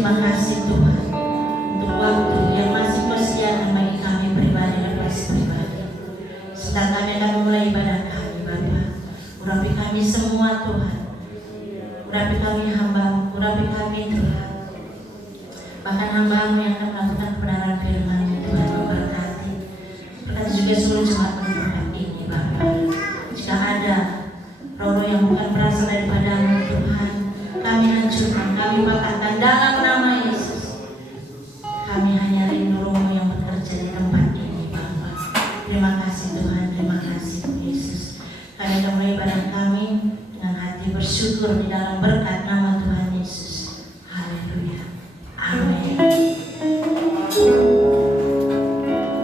terima kasih Tuhan untuk waktu yang masih Kau sediakan bagi kami pribadi dan pribadi. Sedang kami akan memulai ibadah kami, Bapa. Urapi kami semua Tuhan. Urapi kami hamba-Mu, urapi kami Tuhan. Bahkan hamba-Mu yang akan melakukan kebenaran firman-Mu Tuhan memberkati. Berkati juga seluruh jemaat Tuhan ini Bapa. Jika ada roh-roh yang bukan berasal daripada-Mu Tuhan, kami hancurkan, kami patahkan dalam nama Yesus. Kami hanya rindu Roh-Mu yang bekerja di tempat ini Bapa. Terima kasih Tuhan, terima kasih Yesus. Kami akan mulai ibadah kami dengan hati bersyukur di dalam berkat nama Tuhan Yesus. Haleluya. Amin.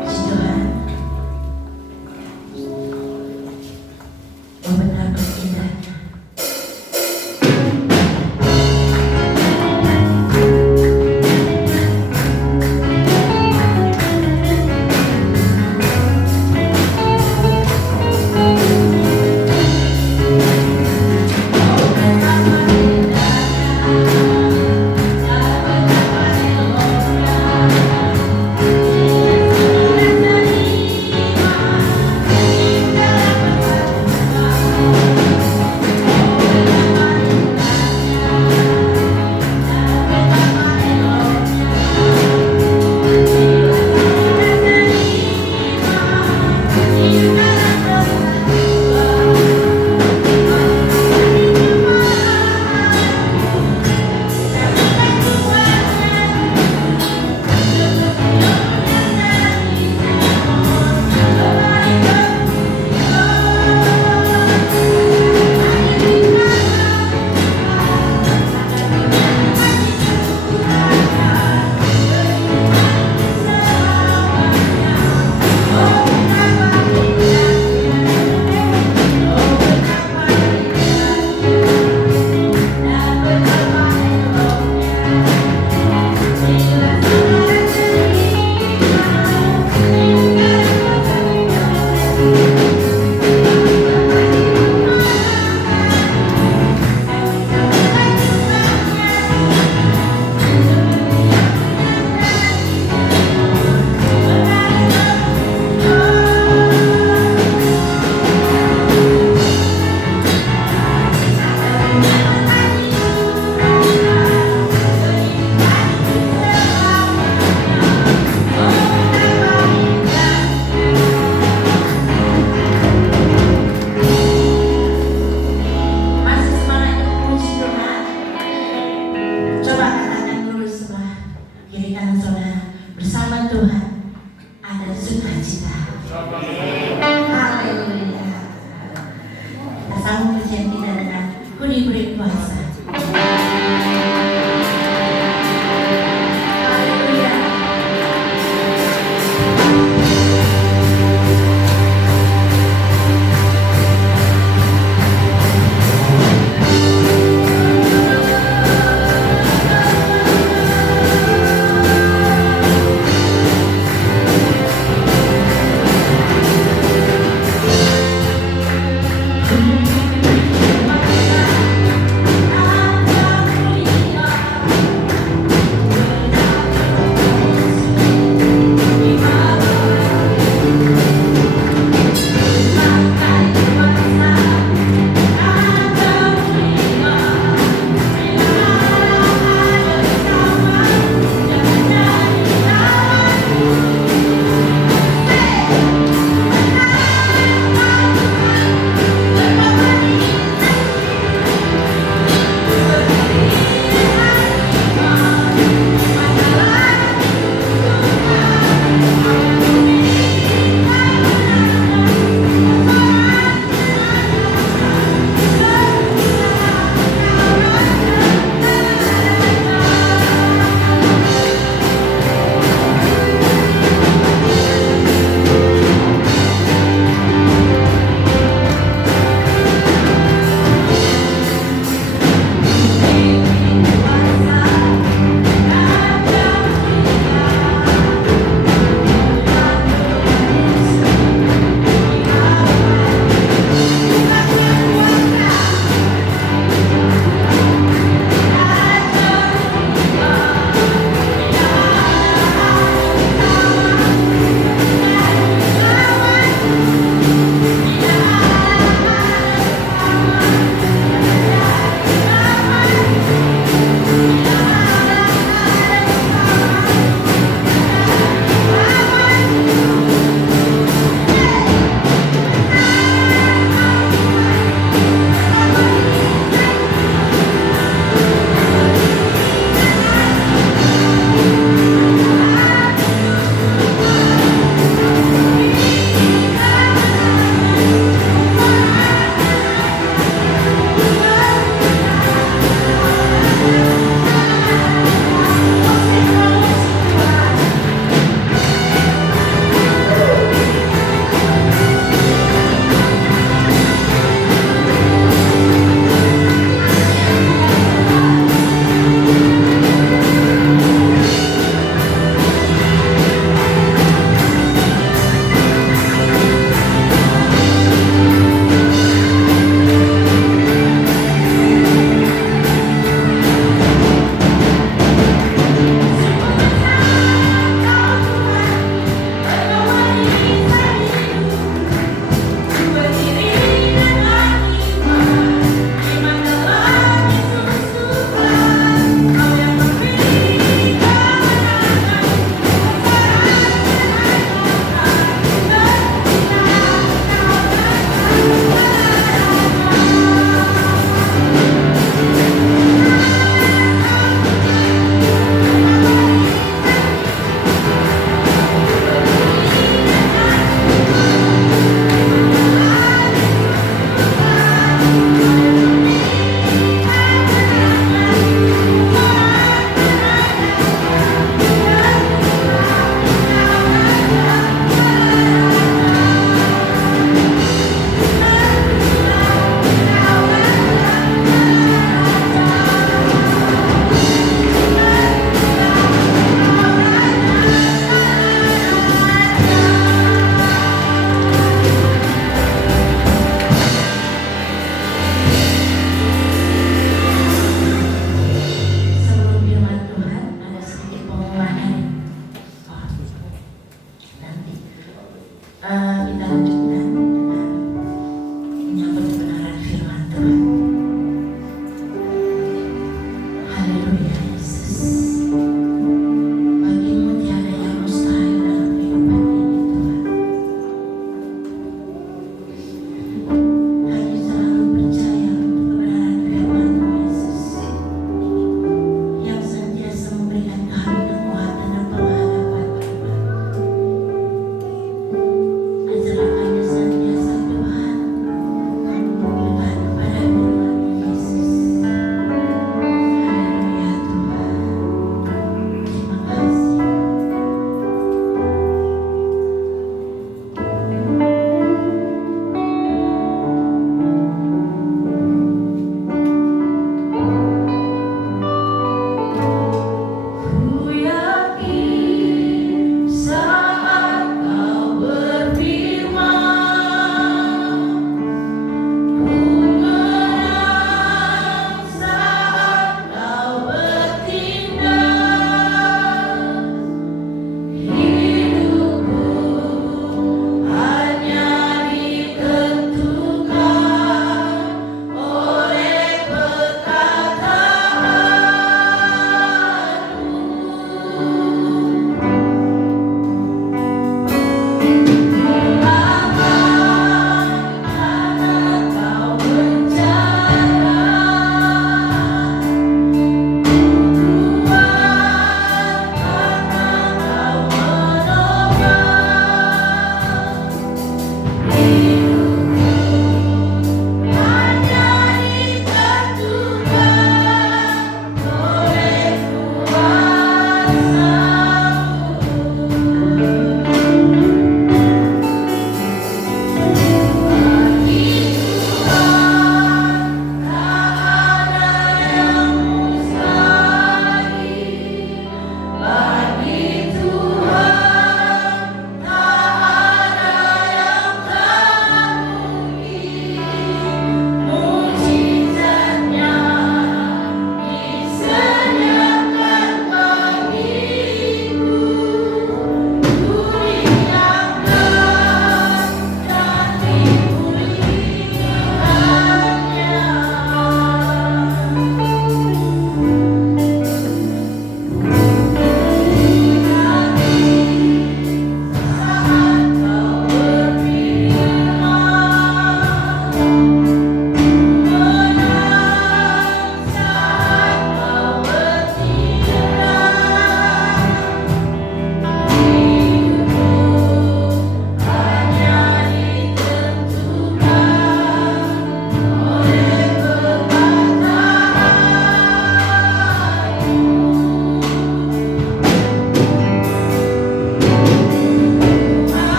Puji Tuhan. Oh, betapa indahnya.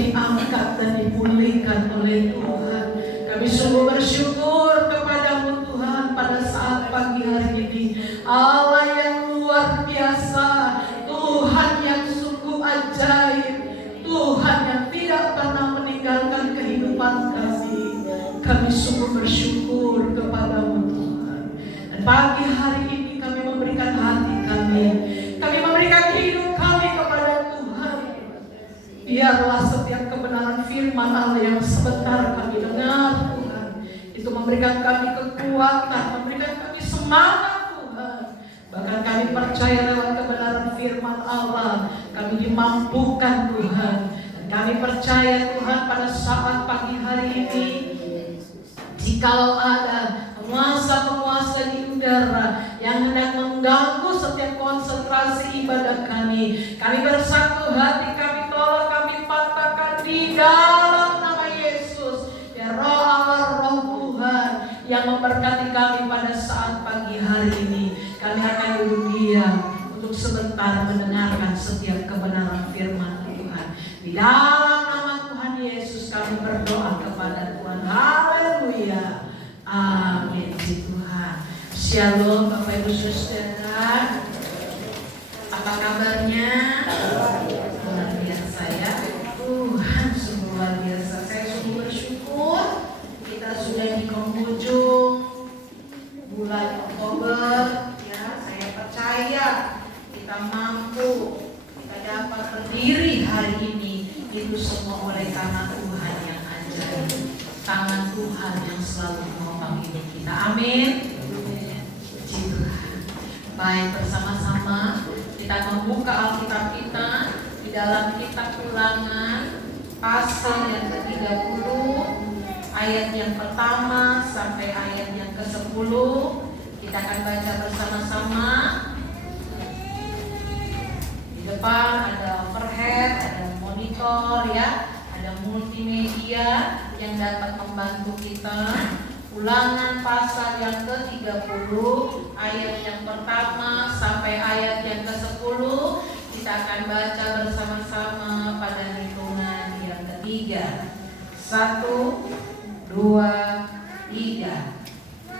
diangkat dan dipulihkan oleh Tuhan. Kami sungguh bersyukur kepadamu Tuhan pada saat pagi hari ini. Allah yang luar biasa, Tuhan yang sungguh ajaib, Tuhan yang tidak pernah meninggalkan kehidupan kami. Kami sungguh bersyukur kepadamu Tuhan. Dan pagi hari ini kami memberikan hati kami memberikan hidup kami kepada Tuhan. Biarlah setiap kebenaran firman Allah yang sebentar kami dengar Tuhan, itu memberikan kami kekuatan, memberikan kami semangat Tuhan. Bahkan kami percaya lewat kebenaran firman Allah kami dimampukan Tuhan. Dan kami percaya Tuhan pada saat pagi hari ini, jikalau ada penguasa-penguasa di udara yang hendak mengganggu setiap konsentrasi ibadah kami bersatu hati, kami tolak, kami patahkan di dalam nama Yesus. Ya Roh Allah, Roh Tuhan yang memberkati kami pada saat pagi hari ini, kami akan duduk diam untuk sebentar mendengarkan setiap kebenaran firman Tuhan. Di dalam nama Tuhan Yesus kami berdoa kepada Tuhan. Haleluya. Amin. Tuhan. Shalom Bapak Ibu Saudara. Apa kabarnya? Luar biasa ya. Tuhan sungguh luar biasa. Saya sungguh bersyukur kita sudah di penghujung bulan Oktober ya. Saya percaya kita mampu, kita dapat berdiri hari ini itu semua oleh karena Tuhan yang ajaib, tangan Tuhan yang selalu menopang hidup kita. Amin. Baik, bersama-sama kita membuka Alkitab kita di dalam kitab Ulangan pasal yang ke-30 ayat yang pertama sampai ayat yang ke-10. Kita akan baca bersama-sama. Di depan ada overhead, ada monitor ya, ada multimedia yang dapat membantu kita. Ulangan pasal yang ke-30 ayat yang pertama sampai ayat yang ke-10. Kita akan baca bersama-sama pada hitungan yang ketiga. 1, 2, 3.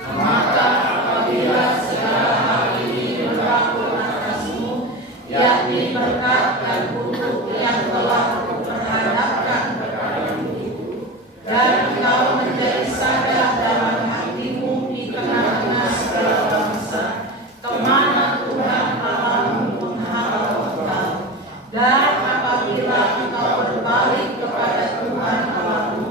Maka apabila segala hal ini berlaku atasmu, yakni berkat dan kutuk yang telah kuperhadapkan kepadamu, dan engkau menjadi sadar dalam hatimu di tengah-tengah segala bangsa, kemana Tuhan Allahmu menghalau engkau. Dan apabila engkau berbalik kepada Tuhan Allahmu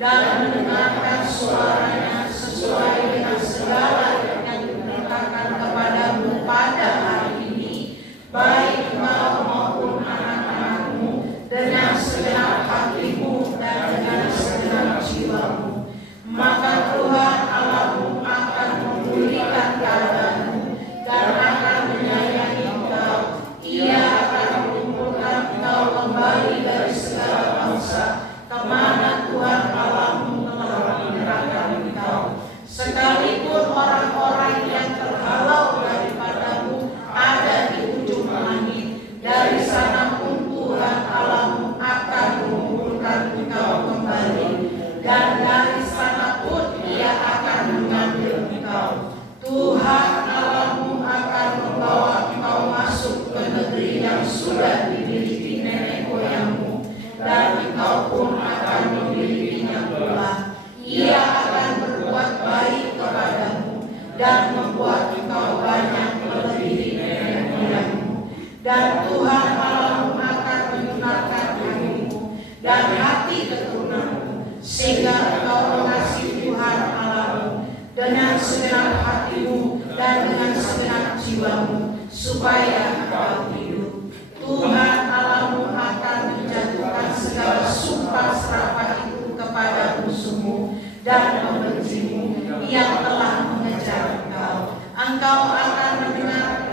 dan mendengarkan suaranya sesuai dengan segala yang diberitakan kepadamu pada hari ini, baik engkau maupun anak-anakmu, dengan segenap hatimu dan dengan segenap jiwamu, maka Tuhan Allahmu akan memulihkan keadaanmu dan akan menyayangi engkau. Ia akan mengumpulkan engkau kembali dari segala bangsa kemana Tuhan Allahmu telah menyerahkan engkau. Sekalipun orang-orang yang terhalau daripadamu ada di ujung langit, dari sana pun Tuhan Allahmu akan mengumpulkan engkau kembali, dan dari sana pun Ia akan mengambil engkau. Tuhan Allahmu akan membawa engkau masuk ke negeri yang sudah dimiliki nenek moyangmu, dan engkau pun akan memilikinya pula. Ia akan berbuat baik kepadamu dan membuat engkau banyak melebihi nenek moyangmu. Dan Tuhan Allahmu akan menyunatkan hatimu dan hati keturunanmu, sehingga engkau mengasihi Tuhan Allahmu dengan segenap hatimu dan dengan segenap jiwamu, supaya engkau hidup. Tuhan Allahmu akan menjatuhkan segala sumpah serapah itu kepada musuhmu dan pembencimu yang telah mengejar engkau. Engkau akan mendengar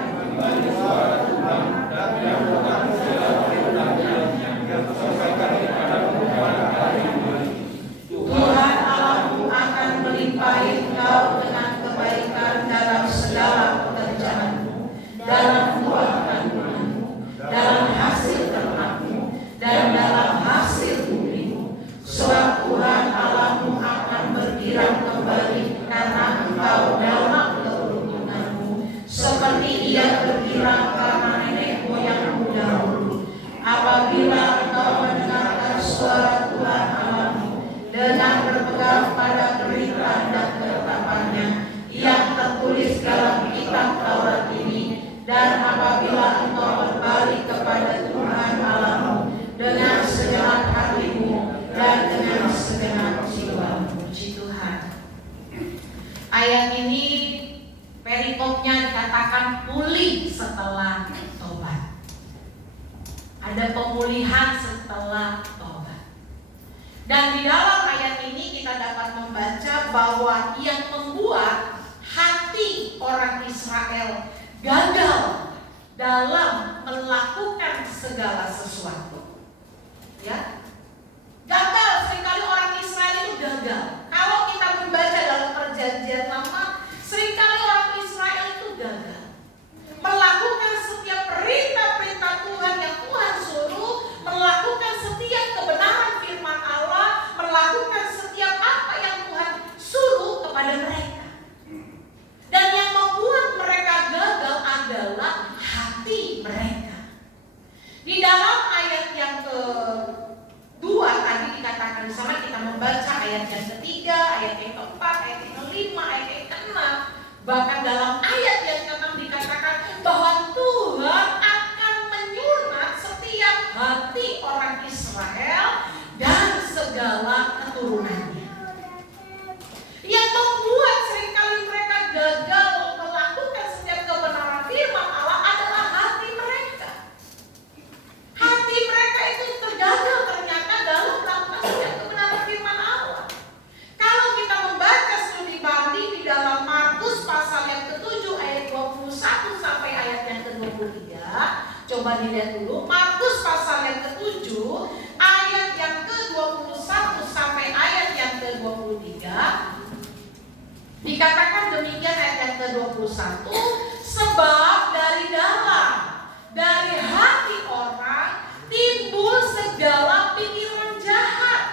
Tuhan Allahmu akan melimpahi engkau dengan kebaikan dalam segala pekerjaanmu, dalam buah Ada pemulihan setelah tobat. Dan di dalam ayat ini kita dapat membaca bahwa yang membuat hati orang Israel gagal dalam melakukan segala sesuatu. Ya, gagal. Seringkali orang Israel itu gagal. Kalau kita membaca dalam perjanjian lama, seringkali orang Israel itu gagal melakukan setiap perintah-perintah Tuhan yang Tuhan suruh, melakukan setiap kebenaran firman Allah, melakukan setiap apa yang Tuhan suruh kepada mereka. Dan yang membuat mereka gagal adalah hati mereka. Di dalam ayat yang kedua tadi dikatakan di sana, kita membaca ayat yang ketiga, ayat yang keempat, ayat yang kelima, ayat yang keenam. Bahkan dalam ayat yang keenam dikatakan bahwa Tuhan akan menyunat setiap hati orang Israel dan segala keturunannya. Yang membuat seringkali mereka gagal melakukan setiap kebenaran firman Allah adalah hati mereka. Hati mereka itu tergagal ternyata dalam melakukan setiap kebenaran firman Allah. Kalau kita membaca studi banding di dalam Markus pasal yang ke-7 ayat 21 sampai ayat yang ke-23, coba dilihat dulu Markus pasal yang ke-7 ayat yang ke-21 sampai ayat yang ke-23. Dikatakan demikian ayat yang ke-21, sebab dari dalam, dari hati orang timbul segala pikiran jahat.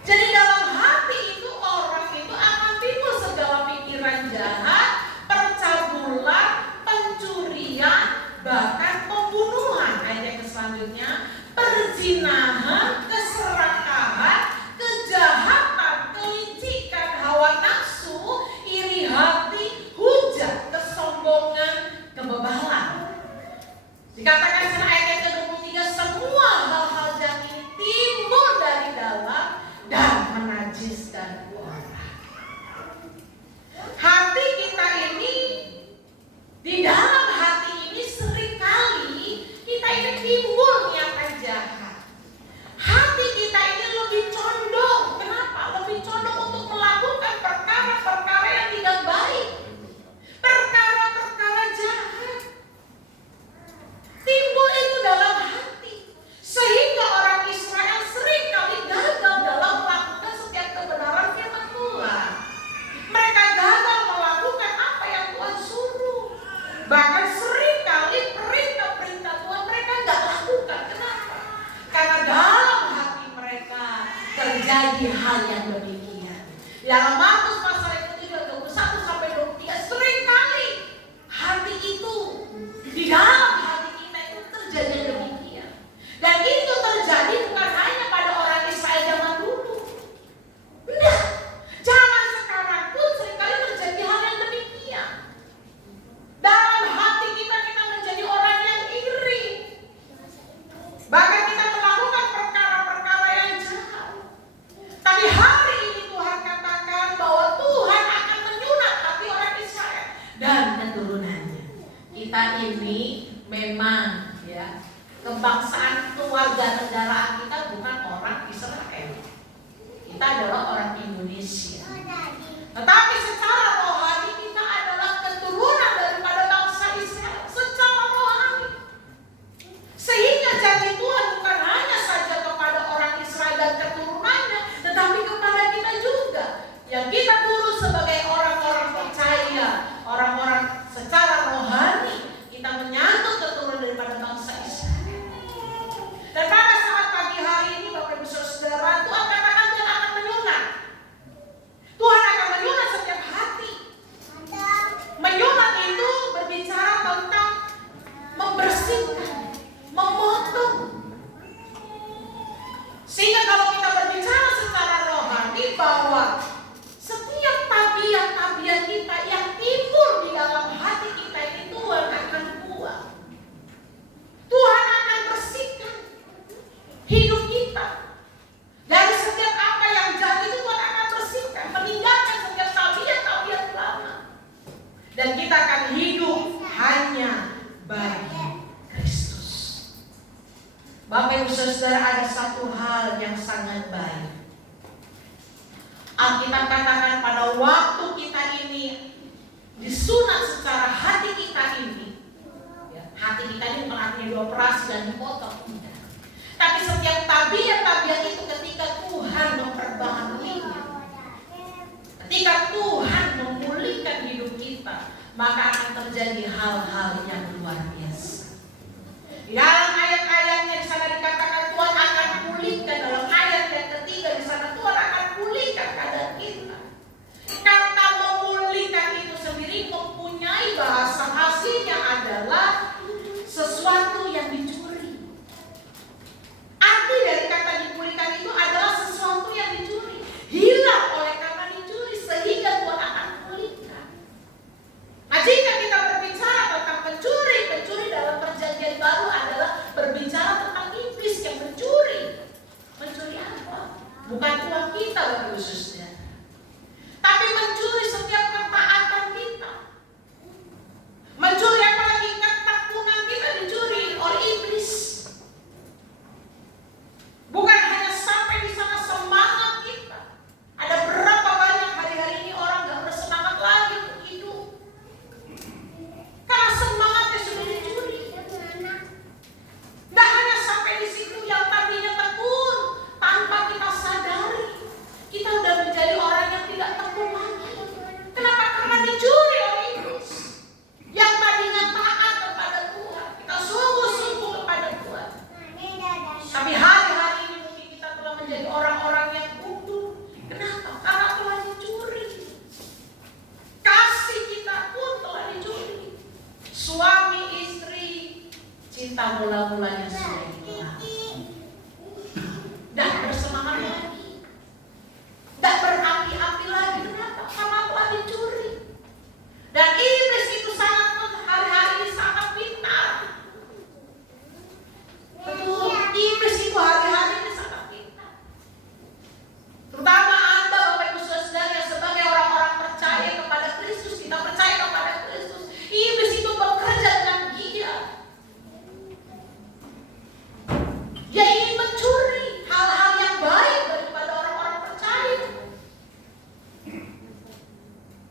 Jadi dalam hati itu orang itu akan timbul segala pikiran jahat, percabulan, pencurian, bahkan pembunuhan. Ayat yang selanjutnya, perzinahan, keserakahan, kejahatan, kelicikan, hawa nafsu, iri hati, hujat, kesombongan, kebebalan. Dikatakan di ayat yang ke-23, semua hal-hal jahat ini timbul dari dalam dan menajiskan orang. Hati kita ini, di dalam hati ini seringkali kita ini timbul niatan jahat. Hati kita ini lebih condong. Kenapa? Lebih condong untuk melakukan perkara-perkara yang tidak baik, perkara-perkara jahat. Timbul itu dalam hati. Sehingga orang Israel seringkali gagal dalam melakukan setiap kebenaran firman Tuhan. Mereka gagal melakukan apa yang Tuhan suruh. Bahkan seringkali perintah-perintah Tuhan mereka nggak lakukan. Kenapa? Karena dalam hati mereka terjadi hal yang demikian. Dalam Markus pasal yang ke-7 21 sampai 23, seringkali hati itu, di dalam hati kita itu terjadi demikian. Dan itu terjadi bukan hanya pada orang Israel zaman dulu. Nah, zaman sekarang pun seringkali terjadi hal yang demikian. Dalam hati kita menjadi orang yang iri. Bahkan kita melakukan perkara-perkara yang jahat. Tapi hari ini Tuhan katakan bahwa Tuhan akan menyunat hati orang Israel dan keturunannya. Kita ini memang ya, kebangsaan keluarga negaraan kita bukan orang Israel. Kita adalah orang Indonesia. Tetapi secara rohani kita adalah keturunan daripada bangsa Israel secara rohani. Sehingga janji Tuhan bukan hanya saja kepada orang Israel dan keturunannya, tetapi kepada kita juga. Yang kita dulu sebagai orang-orang percaya, orang-orang secara rohani, kita menyambut keturunan daripada bangsa Israel. Dan pada saat pagi hari ini Bapak Ibu Saudara, Tuhan katakan Tuhan akan menyunat. Tuhan akan menyunat setiap hati. Bapak Ibu Saudara, ada satu hal yang sangat baik. Alkitab katakan pada waktu kita ini disunat secara hati kita ini, ya, hati kita ini bukan artinya dioperasi dan dipotong, tapi setiap tabiat-tabiat itu ketika Tuhan memperbaharuinya, ketika Tuhan memulihkan hidup kita, maka akan terjadi hal-hal yang luar biasa. Di dalam ayat-ayatnya di sana dikatakan Tuhan akan pulihkan. Dalam ayat yang ketiga di sana Tuhan akan pulihkan keadaan kita. Kata memulihkan itu sendiri mempunyai bahasa hasilnya adalah sesuatu yang dicuri. Arti dari kata dipulihkan itu adalah sesuatu yang dicuri, hilang oleh karena dicuri, sehingga Tuhan akan pulihkan. Nah, jika kita berbicara tentang pencuri dalam perjanjian baru adalah berbicara tentang iblis yang mencuri. Mencuri apa? Bukan uang kita, Bapak Ibu Saudara, tapi mencuri setiap ketaatan kita. Mencuri apalagi ketekunan kita dicuri oleh iblis. Bukan hanya sampai di sana semangat kita. Ada berapa banyak hari-hari ini orang gak bersemangat lagi untuk hidup karena semangatnya sudah dicuri. Gak hanya sampai di situ, yang tadinya tekun tanpa kita sadari, kita udah menjadi orang yang tidak tekun lagi. Kenapa? Karena dicuri oleh iblis. Yang tadinya taat kepada Tuhan, kita sungguh-sungguh kepada Tuhan, tapi hari-hari ini mungkin kita telah menjadi orang-orang yang bodoh. Kenapa? Karena telah dicuri. Kasih kita pun telah dicuri. Suami istri, cinta mula-mulanya sudah hilang. Tidak bersemangat lagi, tidak berapi-api lagi. Kenapa? Karena telah dicuri. Dan iblis itu hari-hari ini sangat pintar. Betul, iblis itu hari-hari ini sangat pintar. Terutama Anda, Bapak Ibu Saudara, yang sebagai orang-orang percaya kepada Kristus, kita percaya kepada Kristus. Iblis itu bekerja dengan giat. Dia ingin mencuri hal-hal yang baik daripada orang-orang percaya.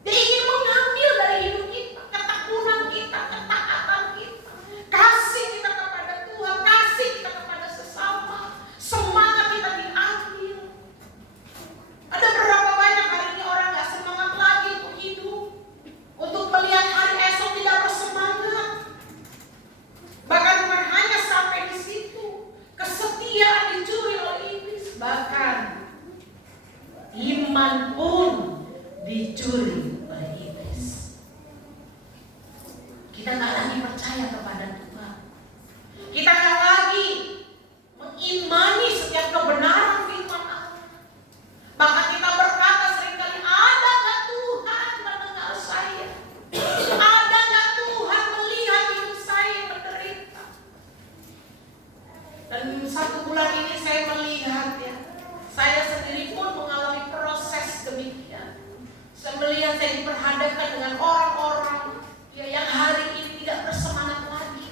Dia ingin mengambil dari hidup kita, ketekunan kita, ketaatan kita, kasih kita kepada Tuhan, kasih kita kepada sesama, semangat kita diambil. Ada berapa banyak hari ini orang gak semangat lagi untuk hidup, untuk melihat hari esok tidak bersemangat. Bahkan bukan hanya sampai di situ, kesetiaan dicuri oleh iblis, bahkan iman pun dicuri oleh iblis. Kita gak lagi percaya kepada Tuhan. Kita gak lagi mengimani setiap kebenaran firman Allah. Bahkan kita berkata seringkali, ada gak Tuhan mendengar saya? Ada gak Tuhan melihat hidup saya menderita? Dan 1 bulan ini saya melihat, ya, saya sendiri pun mengalami proses demikian. Saya melihat saya diperhadapkan dengan orang-orang, ya, yang hari ini tidak bersemangat lagi.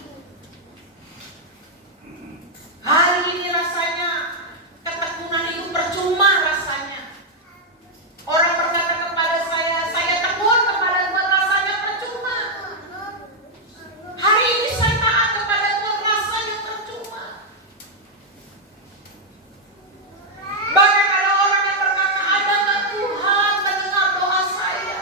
Hari ini rasanya ketekunan itu percuma rasanya. Orang berkata kepada saya tekun kepada Tuhan, rasanya percuma. Hari ini saya taat kepada Tuhan, rasanya percuma. Bahkan ada orang yang berkata, ada nggak Tuhan mendengar doa saya?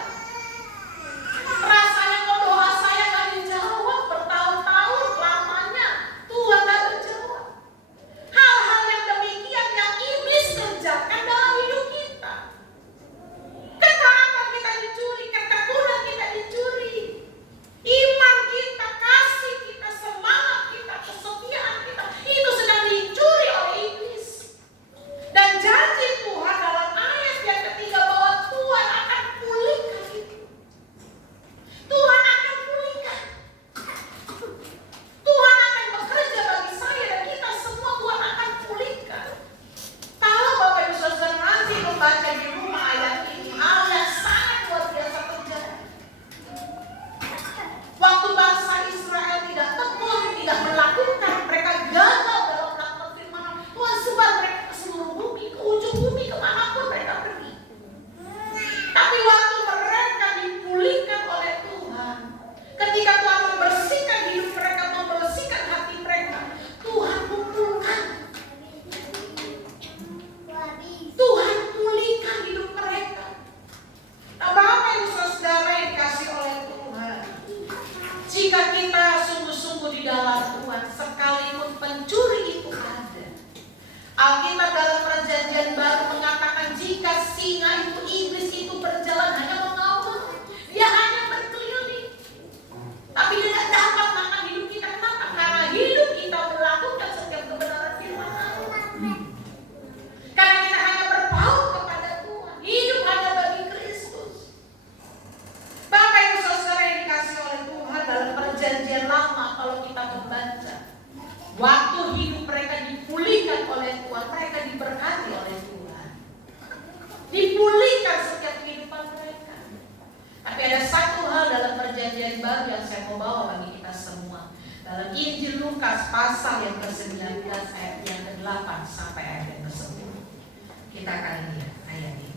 dalam Tuhan, sekalipun pencuri itu ada. Alkitab dalam Perjanjian Baru mengatakan jika singa itu, iblis itu berjalan hanya mengaum, dia hanya berkeliling, tapi dia tidak dapat makan hidup kita. Kenapa? Karena hidup kita melakukan setiap kebenaran firman Allah. Karena kita hanya berpaut kepada Tuhan, hidup hanya bagi Kristus. Bapak Ibu Saudara yang dikasih oleh Tuhan, dalam Perjanjian Lama kalau kita membaca, waktu hidup mereka dipulihkan oleh Tuhan, mereka diberkati oleh Tuhan, dipulihkan setiap kehidupan mereka. Tapi ada satu hal dalam Perjanjian Baru yang saya mau bawa bagi kita semua. Dalam Injil Lukas pasal yang ke-19 ayat yang ke-8 sampai ayat yang ke-10. Kita akan lihat ayat ini.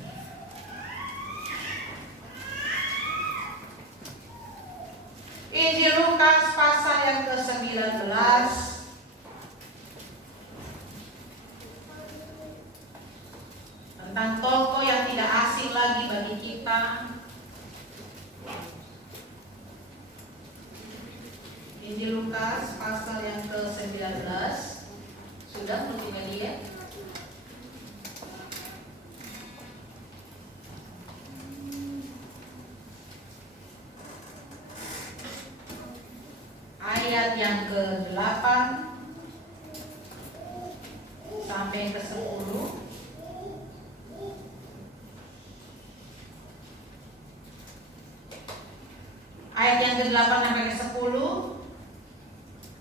Injil Lukas pasal yang ke-19 tentang tokoh yang tidak asing lagi bagi kita. Injil Lukas pasal yang ke-19. Sudah multimedia? Ayat yang ke-8 sampai ke-10. Ayat yang ke-8 sampai ke-10.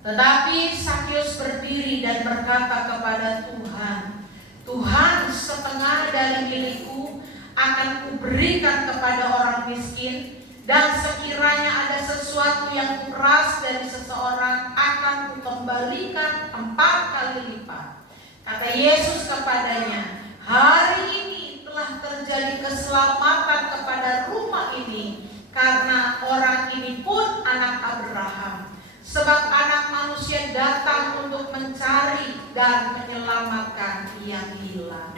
Tetapi Sakyus berdiri dan berkata kepada Tuhan, Tuhan, setengah dari milikku akan kuberikan kepada orang miskin, dan sekiranya ada sesuatu yang kuperas dari seseorang akan kukembalikan 4 kali lipat. Kata Yesus kepadanya, hari ini telah terjadi keselamatan kepada rumah ini, karena orang ini pun anak Abraham. Sebab anak manusia datang untuk mencari dan menyelamatkan yang hilang.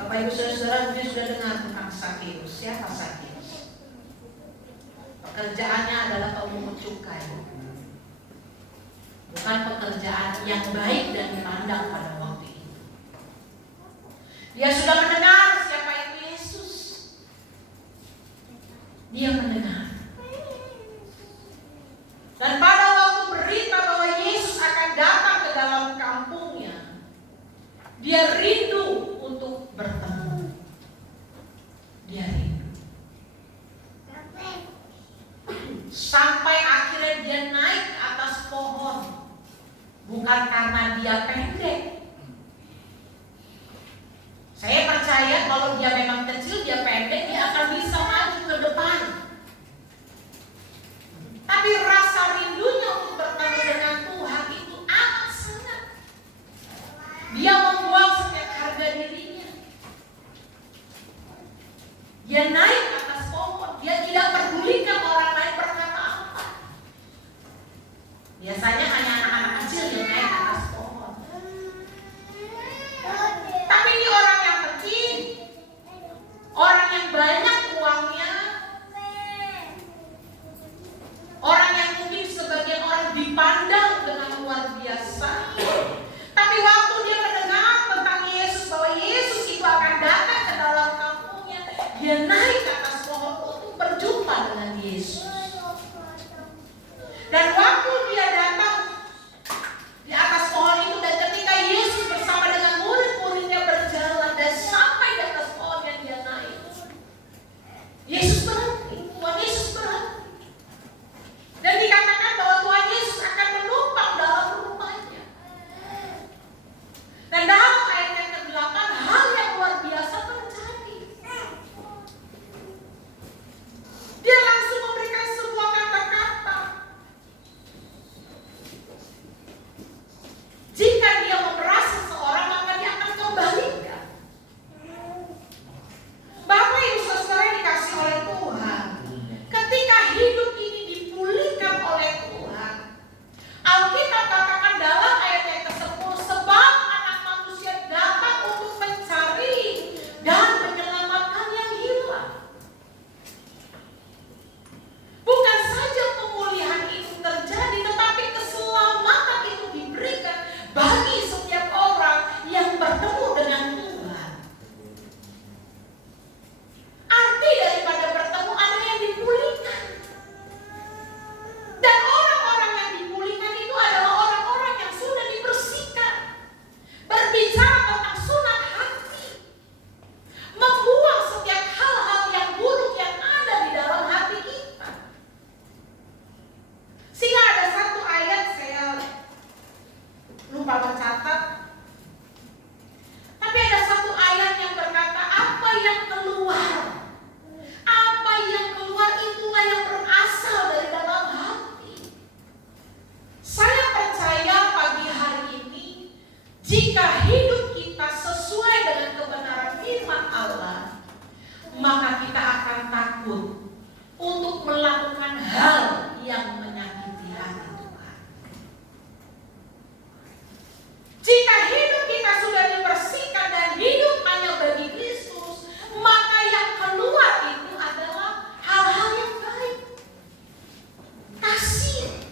Bapak Ibu Saudara, mungkin sudah dengar tentang Sakyus. Siapa Sakyus? Pekerjaannya adalah pemungut cukai. Bukan pekerjaan yang baik dan dipandang pada waktu itu. Dia sudah mendengar siapa itu Yesus. Dia mendengar. Dan pada waktu berita bahwa Yesus akan datang ke dalam kampungnya, dia rindu untuk bertemu. Dia rindu. Sampai akhirnya dia naik ke atas pohon. Bukan karena dia pendek. Saya percaya kalau dia memang kecil, dia pendek, dia akan bisa maju ke depan. Tapi rasa rindunya untuk bertemu dengan Tuhan itu amat sangat. Dia membuang setiap harga dirinya. Dia naik ke atas pohon. Dia tidak pedulikan orang lain berkata apa. Biasanya hanya anak-anak kecil yang naik ke atas pohon. Tapi ini orang yang kecil, orang yang banyak uangnya, orang yang mungkin sebagian orang dipandang dengan luar biasa. Tapi waktu dia mendengar tentang Yesus, bahwa Yesus itu akan datang ke dalam kampungnya, dia naik ke atas pohon untuk berjumpa dengan Yesus. Dan waktu dia datang, Jika hidup kita sesuai dengan kebenaran firman Allah, maka kita akan takut untuk melakukan hal yang menyakiti hati Tuhan. Jika hidup kita sudah dibersihkan dan hidup hanya bagi Kristus, maka yang keluar itu adalah hal-hal yang baik, kasih,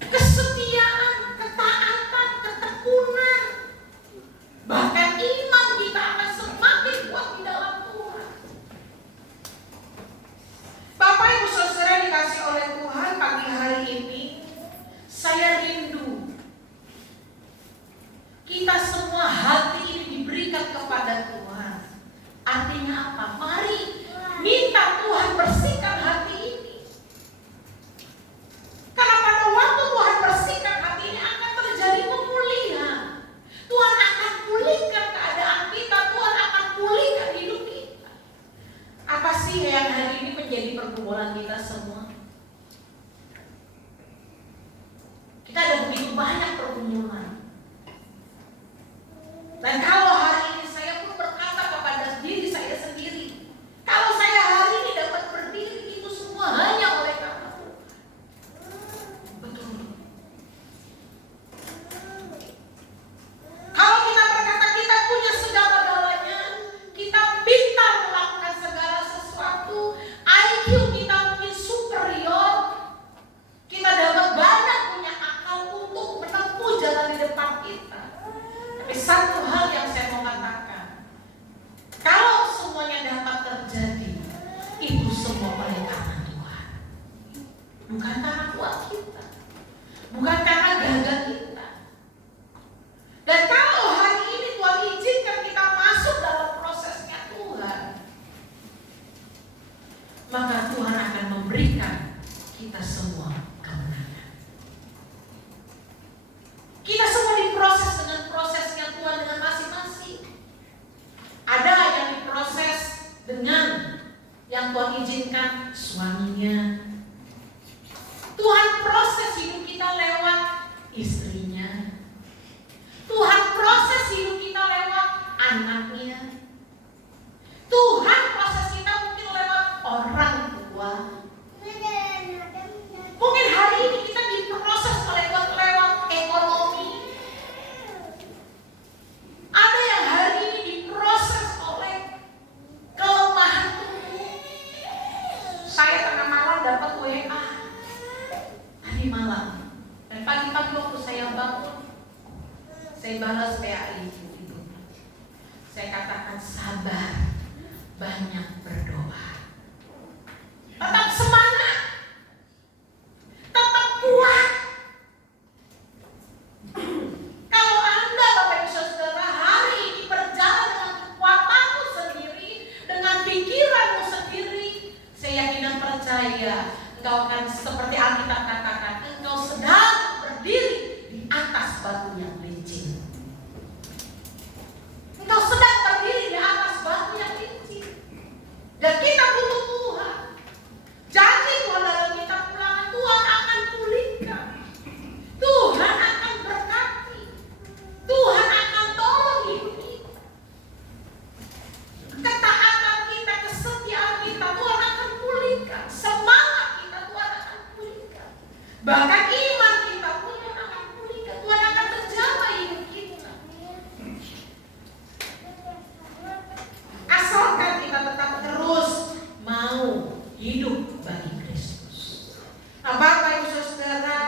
kesetiaan, ketaatan, ketekunan, bahkan iman kita akan semakin kuat di dalam Tuhan. Bapak Ibu Saudara dikasih oleh Tuhan, pagi hari ini saya rindu kita semua hati ini diberikan kepada Tuhan. Artinya apa? Mari minta Tuhan bersihkan hati ini. Karena pada waktu Tuhan bersihkan hati ini akan terjadi pemulihan. Tuhan akan pulihkan keadaan kita, Tuhan akan pulihkan hidup kita. Apa sih yang hari ini menjadi pergumulan kita semua? Kita ada begitu banyak pergumulan. Dan kalau hari ini saya pun berkata kepada diri saya sendiri, kalau saya hari ini dapat berdiri, itu semua hanya oleh karena Tuhan. Betul. Kalau kita berkata kita punya segala-galanya, kita pintar melakukan segala sesuatu, IQ kita mungkin superior, kita dapat banyak punya akal untuk menempuh jalan di depan kita. Tapi satu hal yang saya mau katakan, kalau semuanya dapat terjadi, itu semua oleh karena Tuhan, bukan karena kuat kita, bukan karena gagah kita. Dan kalau hari ini Tuhan izinkan kita masuk dalam prosesnya Tuhan, maka Tuhan akan memberikan kita semua kemenangan. Kita semua diproses dengan prosesnya Tuhan dengan masing-masing. Ada yang diproses dengan yang Tuhan izinkan suaminya. Tuhan proses hidup kita lewat istrinya. Tuhan proses hidup kita lewat anaknya. Tuhan proses kita mungkin lewat orang tua. Mungkin hari ini kita diproses lewat ekonomi. Ada yang hari ini diproses oleh kelemahan tubuh. Saya tengah malam dapat WA tadi malam, dan pagi-pagi waktu saya bangun, saya balas WA ibu. Saya katakan sabar, banyak berdoa, tetap semangat, tetap kuat. Kalau Anda Bapak Ibu Saudara hari ini berjalan dengan kekuatanmu sendiri, dengan pikiranmu sendiri, saya yakin dan percaya engkau akan seperti Alkitab katakan, engkau sedang berdiri di atas batu yang licin. Engkau sedang berdiri di atas batu yang licin. Dan kita butuh Tuhan. Janji Tuhan dalam kitab Ulangan, Tuhan akan pulihkan, Tuhan akan berkati, Tuhan akan tolong hidup kita. Ketaatan kita, kesetiaan kita, Tuhan akan pulihkan. Semangat kita, Tuhan akan pulihkan. Bahkan iman kita pun Tuhan akan pulihkan. Tuhan akan menjamah hidup kita. Asalkan kita tetap terus mau hidup bagi Kristus. Nah, Bapak Ibu Saudara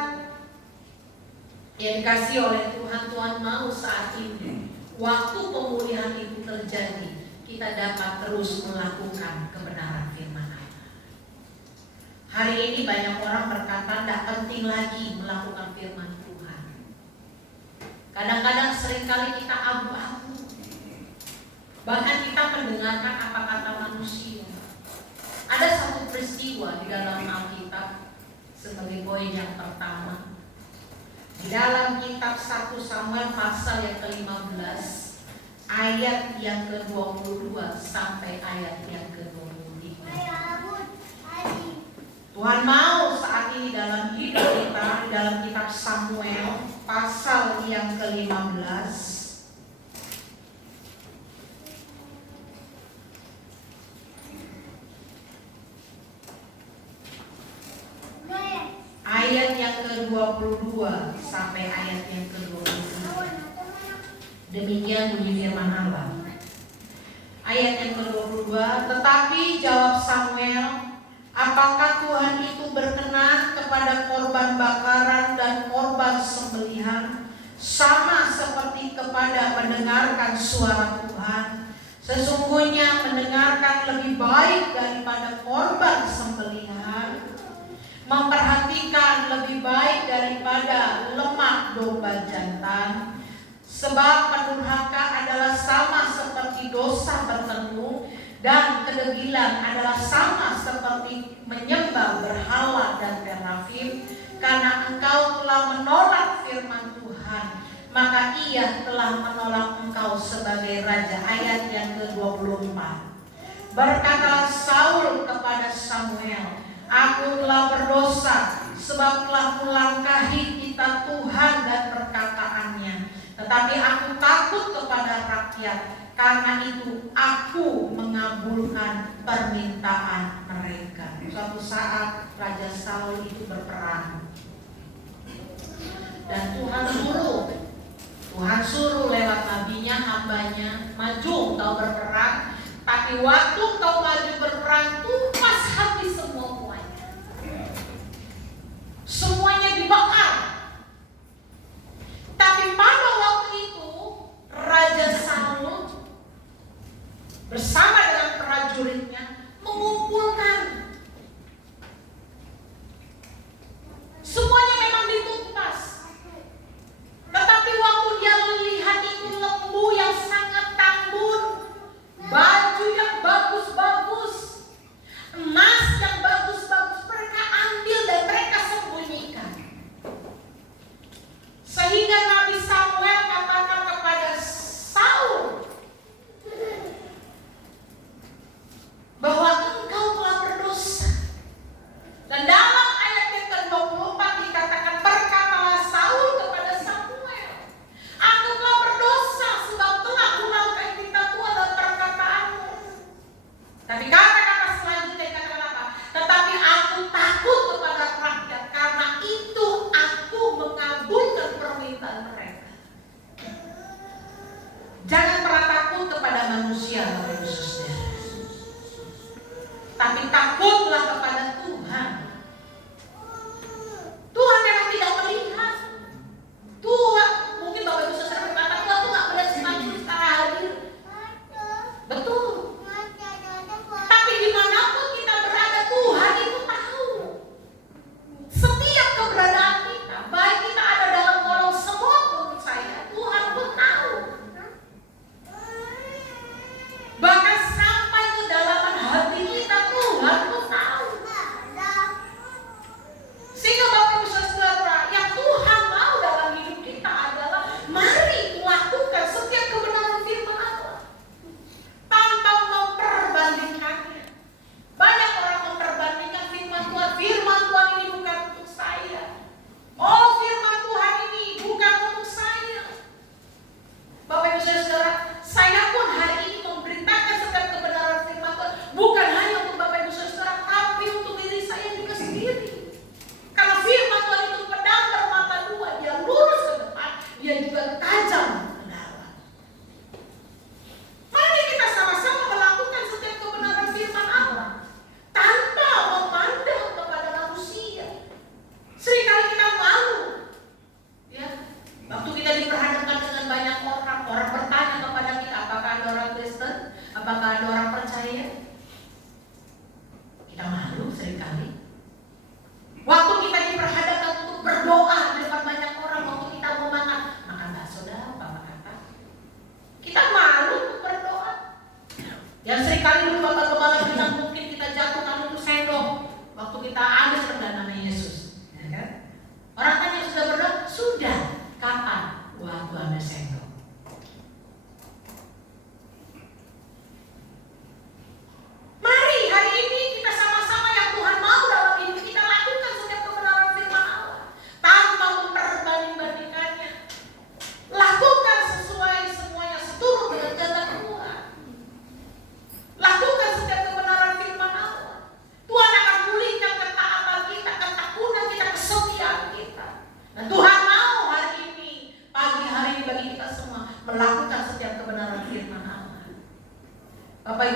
yang dikasih oleh Tuhan, Tuhan mau saat ini waktu pemulihan itu terjadi, kita dapat terus melakukan kebenaran firman Allah. Hari ini banyak orang berkata tidak penting lagi melakukan firman Tuhan. Kadang-kadang seringkali kita abu-abu, bahkan kita mendengarkan apa kata manusia. Ada satu peristiwa di dalam Alkitab sebagai poin yang pertama. Di dalam kitab 1 Samuel pasal yang ke-15 ayat yang ke-22 sampai ayat yang ke-25. Tuhan mau saat ini dalam hidup kita, di dalam kitab Samuel pasal yang ke-15. Ayat yang ke-22 sampai ayat yang ke-23. Demikian bunyi firman Allah. Ayat yang ke-22, tetapi jawab Samuel, apakah Tuhan itu berkenan kepada korban bakaran dan korban sembelihan, sama seperti kepada mendengarkan suara Tuhan? Sesungguhnya mendengarkan lebih baik daripada korban sembelihan, memperhatikan lebih baik daripada lemak domba jantan. Sebab pendurhaka adalah sama seperti dosa bertemu, dan kedegilan adalah sama seperti menyembah berhala dan terafim. Karena engkau telah menolak firman Tuhan, maka ia telah menolak engkau sebagai raja. Ayat yang ke-24. Berkatalah Saul kepada Samuel, aku telah berdosa sebab telah melangkahi kitab Tuhan dan perkataannya. Tetapi aku takut kepada rakyat, karena itu aku mengabulkan permintaan mereka. Suatu saat Raja Saul itu berperang, dan Tuhan suruh lewat nabinya, hambanya, maju kau berperang. Tapi waktu kau maju berperang, tumpas habis semuanya dibakar. Tapi pada waktu itu Raja Saul bersama dengan prajuritnya mengumpulkan. Semuanya memang ditumpas. Tetapi waktu dia melihat itu lembu yang sangat tambun, baju yang bagus-bagus,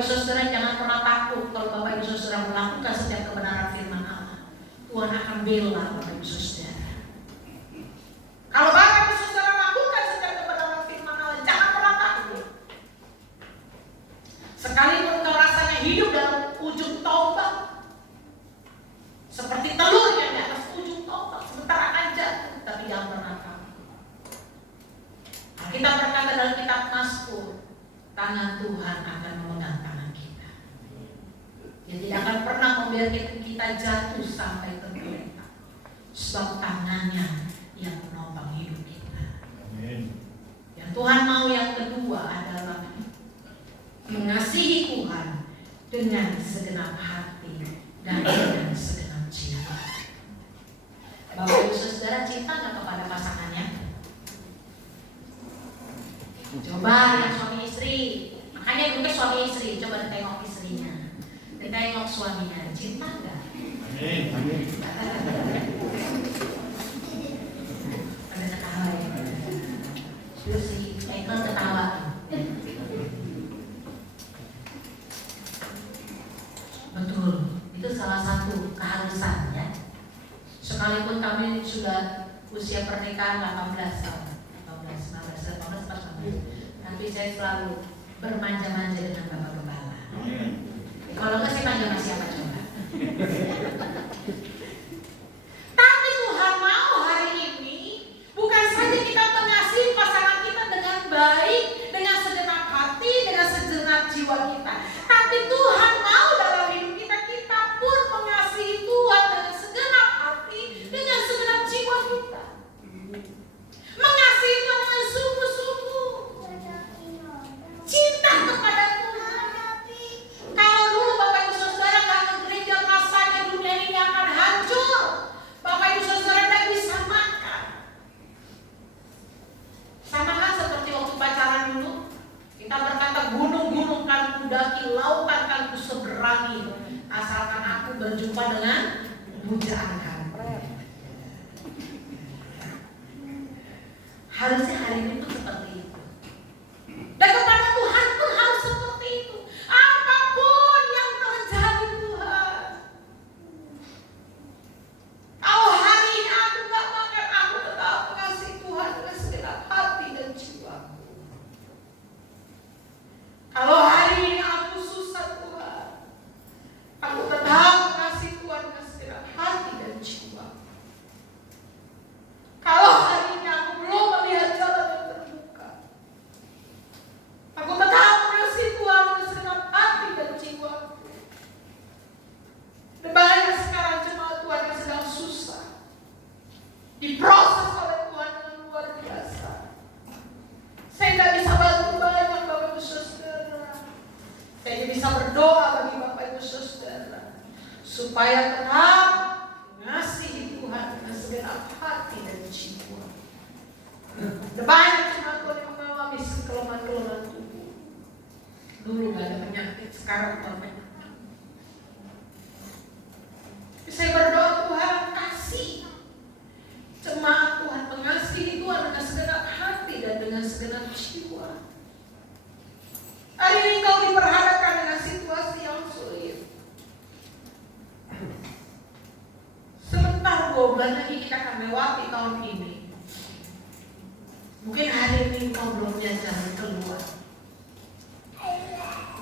Bapak Ibu Saudara jangan pernah takut kalau Bapak Ibu Saudara melakukan setiap kebenaran firman Allah. Tuhan akan bela Bapak Ibu Saudara. Kalau Bapak Ibu Saudara lakukan setiap kebenaran firman Allah, jangan pernah takut. Sekalipun kau rasanya hidup dalam ujung tombak, seperti telur yang di atas ujung tombak, sebentar akan jatuh, tapi jangan pernah takut. Kita berkata dalam kitab Mazmur, tangan Tuhan akan memegang tangan kita. Dia tidak akan pernah membiarkan kita jatuh sampai tergeletak, sebab tangannya yang menopang hidup kita. Amin. Yang Tuhan mau yang kedua adalah mengasihi Tuhan dengan segenap hati dan dengan segenap jiwa. Bapak Ibu Saudara cinta nggak kepada pasangannya? Coba yang suami istri, makanya dulu suami istri, coba tengok istrinya, tengok suaminya, cinta nggak? Amin. Ada ketawa ya? Terus si Michael ketawa. Betul, itu salah satu keharusan ya. Sekalipun kami sudah usia pernikahan 18 tahun, 18 pas tapi saya selalu bermanja-manja dengan Bapak Gembala. Kalau nggak sih manja sama siapa coba? Tapi Tuhan mau hari ini bukan saja kita mengasihi pasangan kita dengan baik, dengan segenap hati, dengan segenap jiwa kita, tapi Tuhan mau dalam hidup kita, kita pun mengasihi Tuhan dengan segenap hati, dengan segenap jiwa kita. Mengasihi Tuhan dengan sungguh-sungguh. Cinta kepada Tuhan. Kalau dulu Bapak Ibu Saudara nggak ke gereja, rasanya dunia ini akan hancur. Bapak Ibu Saudara tidak bisa makan. Sama kan seperti waktu pacaran dulu, kita berkata gunung-gunung kan kudaki, lautan kan kuseberangi, asalkan aku berjumpa dengan pujaan kamu. Harusnya hari ini tuh seperti itu. Dan kepada Tuhan pun harus seperti itu. Apapun yang terjadi Tuhan. Kalau hari ini aku gak makan, aku tetap mengasihi Tuhan dengan segenap hati dan jiwaku. Kalau hari ini aku susah Tuhan, aku tetap mengasihi Tuhan dengan segenap hati dan jiwa. Kalau hari ini aku belum melihat jalan yang terbuka, aku tetap mengasihi Tuhan dengan segenap hati dan jiwaku. Dan banyak sekarang jemaat Tuhan yang sedang susah, diproses oleh Tuhan dengan luar biasa. Saya tidak bisa bantu banyak Bapak Ibu Saudara. Saya bisa berdoa bagi Bapak Ibu Saudara supaya tetap mengasihi Tuhan dengan segenap hati dan jiwa. Dan banyak jemaat Tuhan yang mengalami kelemahan-kelemahan tubuh. Dulu gak ada penyakit, sekarang banyak. Saya berdoa Tuhan kasih jemaat Tuhan mengasihi Tuhan dengan segenap hati dan dengan segenap jiwa. Hari ini kau diperhadapkan dengan situasi yang sulit. Sebentar 2 bulan lagi kita akan melewati tahun ini. Mungkin hari ini kau belum jalan keluar.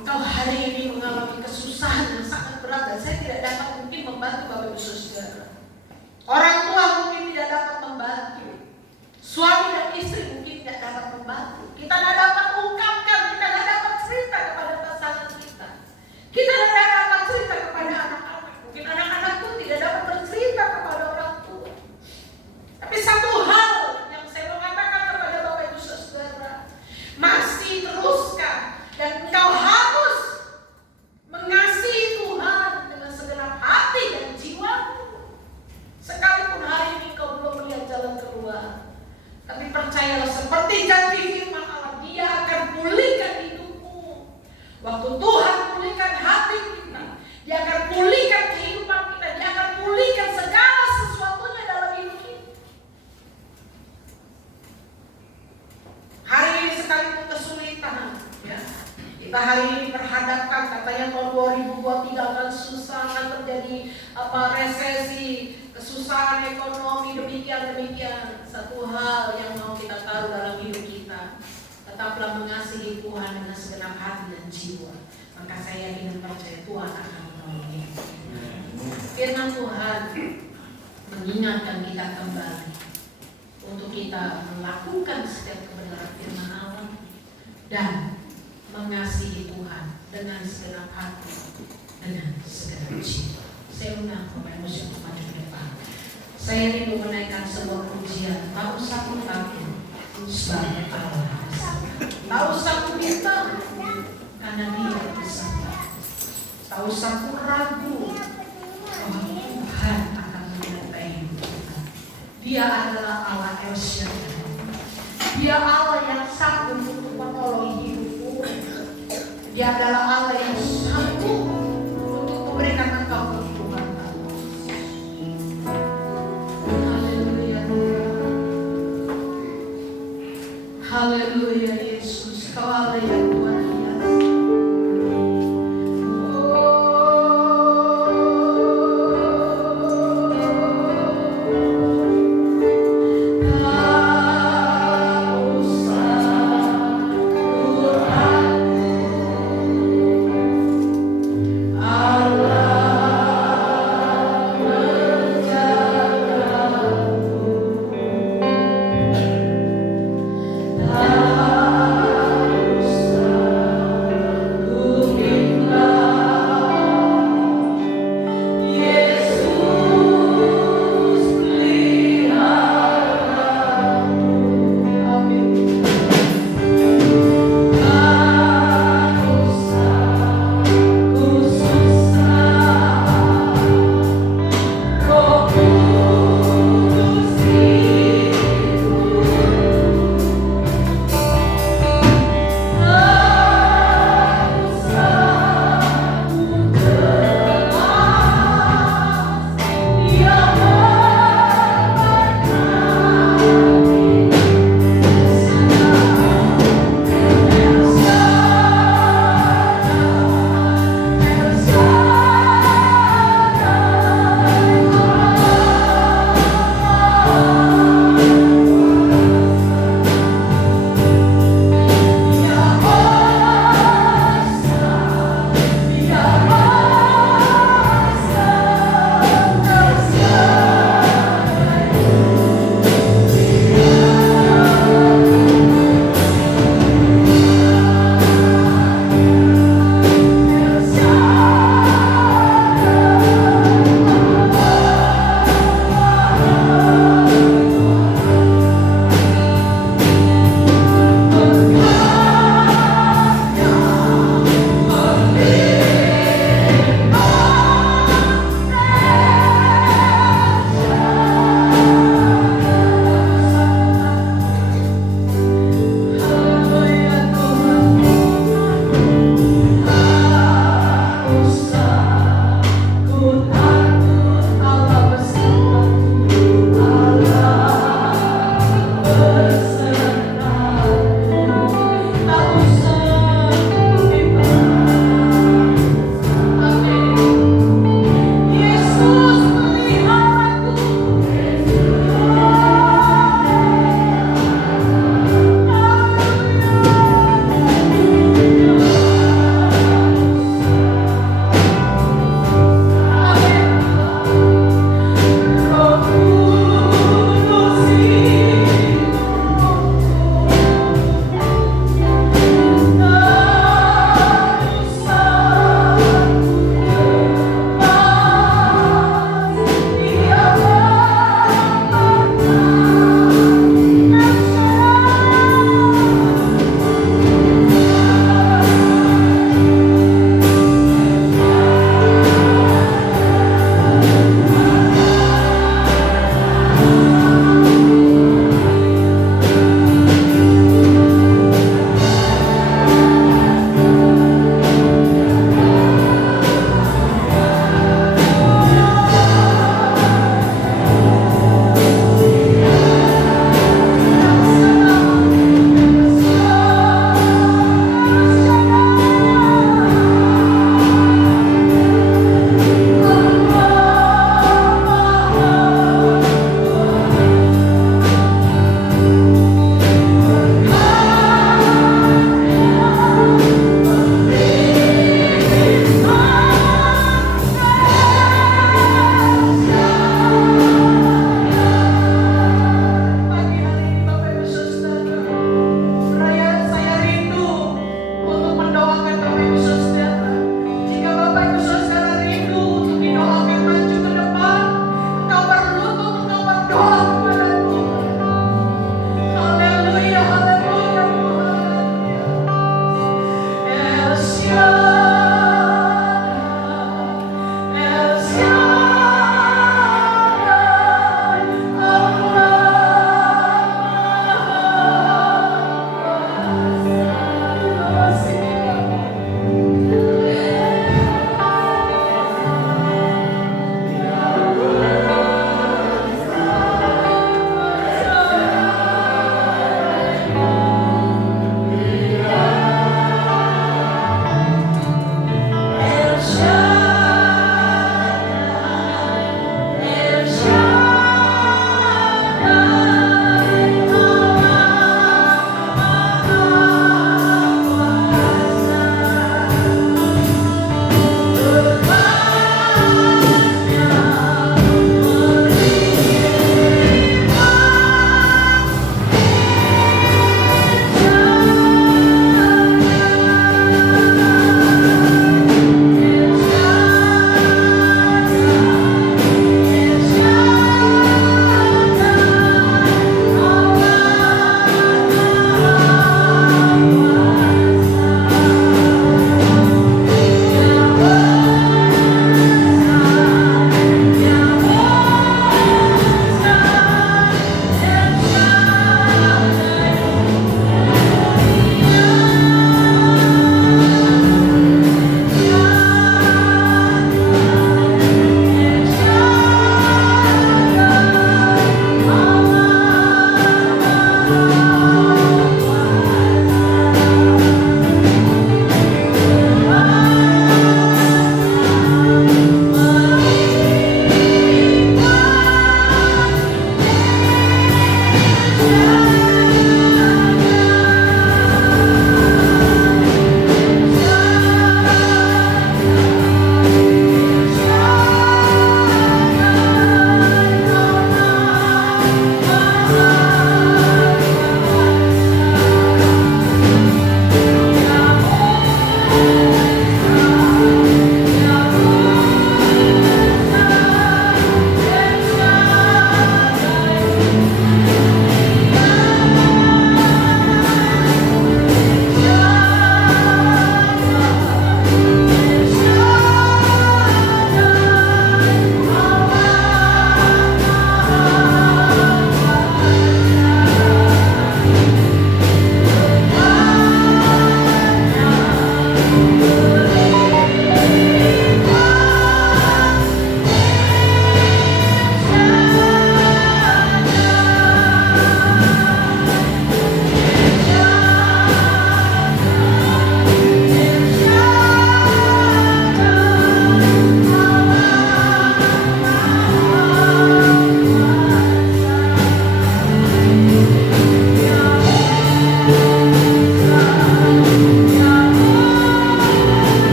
Engkau hari ini mengalami kesusahan yang sangat berat dan saya tidak dapat mungkin membantu Bapak Ibu Saudara. Orang tua mungkin tidak dapat membantu. Suami dan istri mungkin tidak dapat membantu. Kita tidak dapat ungkapkan, kita tidak dapat cerita kepada pasangan kita. Kita tidak dapat cerita kepada anak-anak. Mungkin anak-anak pun tidak dapat bercerita kepada orang tua. Tapi satu hal yang saya mau katakan kepada Bapak Ibu Saudara, masih teruskan dan engkau harus mengasihi Tuhan dengan segenap hati dan jiwamu. Sekalipun hari ini kau belum melihat jalan keluar, tapi percayalah seperti janji firman Allah, Dia akan pulihkan hidupmu. Waktu Tuhan pulihkan hati kita, Dia akan pulihkan kehidupan kita, Dia akan pulihkan segala sesuatunya dalam hidup kita. Hari ini sekalipun kesulitan, ya, Kita hari ini terhadapkan katanya tahun 2023 akan susah, akan terjadi resesi, kesusahan ekonomi, demikian. Satu hal yang mau kita tahu dalam hidup kita, tetaplah mengasihi Tuhan dengan segenap hati dan jiwa. Maka saya yakin dan percaya Tuhan akan menolong kita. Firman Tuhan mengingatkan kita kembali untuk kita melakukan setiap kebenaran firman Allah dan mengasihi Tuhan dengan segenap hati, dengan segenap jiwa. Saya undang pemain musik untuk maju ke depan. Saya rindu menaikkan sebuah pujian. Tak usah ku takut, sebab Allah tak usah ku minta, karena Dia bersama. Tak usah ku ragu, bahwa Tuhan akan menyertai hidup kita. Dia adalah Allah El Shaddai. Dia Allah yang sanggup untuk menolong hidupmu. Dia adalah Allah yang sanggup untuk memberikan engkau kehidupan baru. Haleluya, haleluya Yesus, Kau Allah yang luar biasa. Tak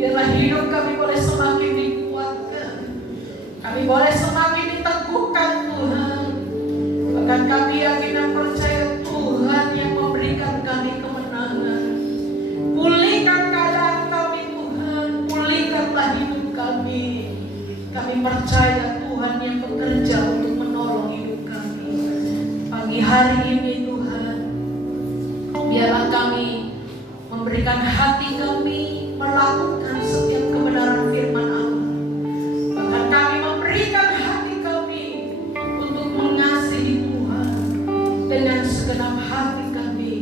Biarlah hidup kami boleh semakin dikuatkan, kami boleh semakin diteguhkan Tuhan. Bahkan kami yakin dan percaya Tuhan yang memberikan kami kemenangan. Pulihkan keadaan kami Tuhan, pulihkanlah hidup kami. Kami percaya Tuhan yang bekerja untuk menolong hidup kami. Pagi hari ini Tuhan, biarlah kami memberikan hati kami melakukan setiap kebenaran firman Allah. Bahkan kami memberikan hati kami untuk mengasihi Tuhan dengan segenap hati kami,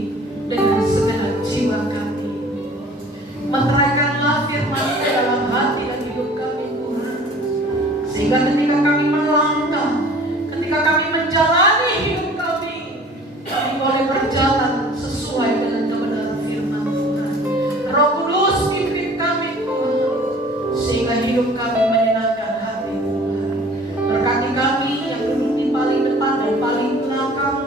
dengan segenap jiwa kami. Meteraikanlah firman dalam hati dan hidup kami Tuhan, sehingga ketika kami melangkah, ketika kami menjalani hidup kami boleh berjalan sesuai dengan kebenaran firman Tuhan. Roh Kudus pimpin kami Tuhan, sehingga hidup kami menyenangkan hati Tuhan. Berkati kami yang duduk di paling depan dan paling belakang,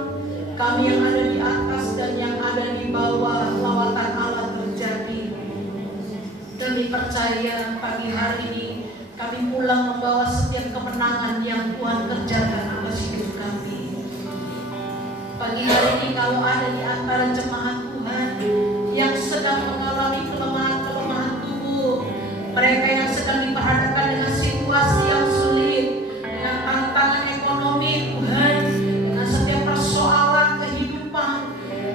kami yang ada di atas dan yang ada di bawah, lawatan Allah terjadi. Kami percaya pagi hari ini kami pulang membawa setiap kemenangan yang Tuhan kerjakan atas hidup kami. Pagi hari ini kalau ada di antara jemaat Tuhan yang sedang mengalami kelemahan-kelemahan tubuh, mereka yang sedang diperhadapkan dengan situasi yang sulit, dengan tantangan ekonomi Tuhan, dengan setiap persoalan kehidupan,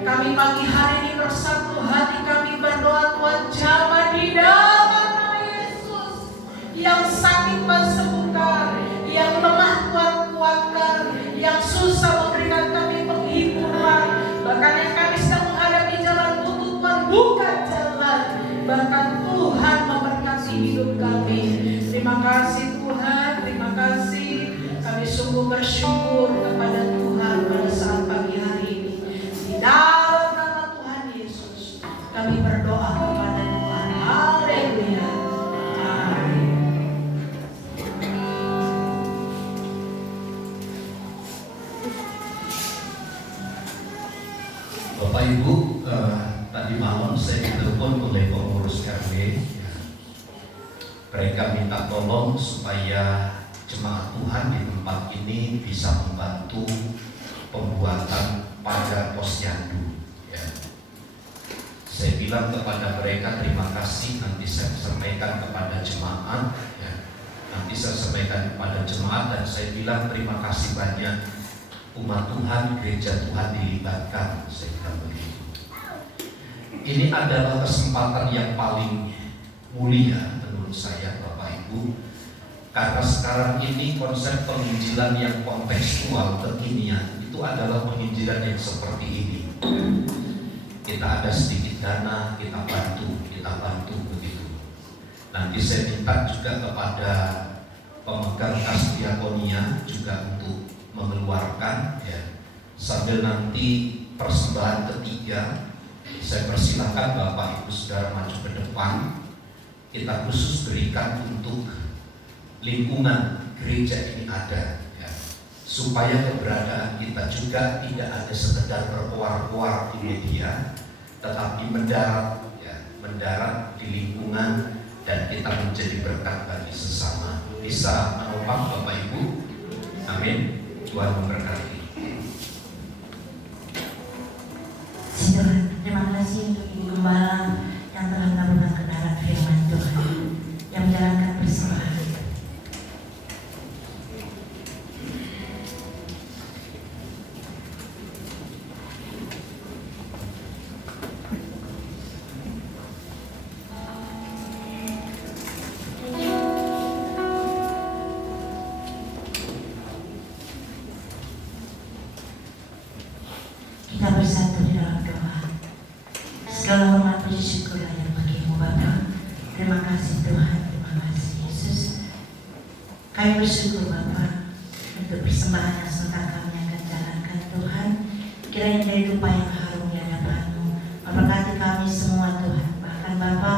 kami pagi hari ini bersatu hati kami berdoa Tuhan jamah di dalam nama Yesus. Yang sakit Tuhan sembuhkan, yang lemah Tuhan kuatkan, yang susah memberikan kami penghiburan, bahkan yang kami sedang menghadapi jalan buntu Tuhan buka jalan, bahkan Tuhan memberkati hidup kami. Terima kasih Tuhan, terima kasih. Kami sungguh bersyukur kepada Tuhan pada saat pagi hari ini. Di dalam nama Tuhan Yesus kami berdoa kepada Tuhan. Haleluya. Amin. Bapak Ibu, tadi malam saya ditelepon oleh pengurus RW. Mereka minta tolong supaya jemaat Tuhan di tempat ini bisa membantu pembuatan pagar posyandu. Ya. Saya bilang kepada mereka terima kasih, nanti saya sampaikan kepada jemaat. Ya. Nanti saya sampaikan kepada jemaat dan saya bilang terima kasih banyak umat Tuhan, gereja Tuhan dilibatkan. Saya bilang begitu. Ini adalah kesempatan yang paling mulia menurut saya Bapak Ibu, karena sekarang ini konsep penginjilan yang kontekstual kekinian itu adalah penginjilan yang seperti ini. Kita ada sedikit dana, kita bantu begitu. Nanti saya minta juga kepada pemegang kas diakonia juga untuk mengeluarkan, ya, sambil nanti persembahan ketiga saya persilahkan Bapak Ibu Saudara maju ke depan. Kita khusus berikan untuk lingkungan gereja ini ada, ya, supaya keberadaan kita juga tidak ada sekedar berkuar-kuar di media, tetapi mendarat, ya, mendarat di lingkungan dan kita menjadi berkat bagi sesama. Bisa menopang Bapak Ibu? Amin. Tuhan memberkati. Terima kasih untuk Ibu Gembala yang telah melakukan kebenaran firman Tuhan, yang menjalankan persembahan. Kita bersatu di dalam doa. Segala hormat puji syukur yang bagimu Bapa. Terima kasih Tuhan, terima kasih Yesus. Kami bersyukur Bapa untuk persembahan yang sebentar kami akan jalankan Tuhan. Kiranya dari dupa yang harum di hadapan-Mu memberkati kami semua Tuhan. Bahkan Bapa,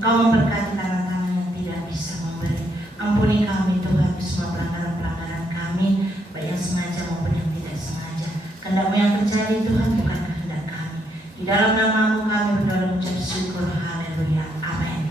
Engkau memberkati tangan-tangan yang tidak bisa memberi. Ampuni kami Tuhan semua pelanggaran-pelanggaran kami, baik yang sengaja maupun yang tidak sengaja. Kehendak-Mu yang terjadi Tuhan, bukan kehendak kami. Di dalam nama-Mu kami berdoa dan mengucap syukur. Haleluya. Amin.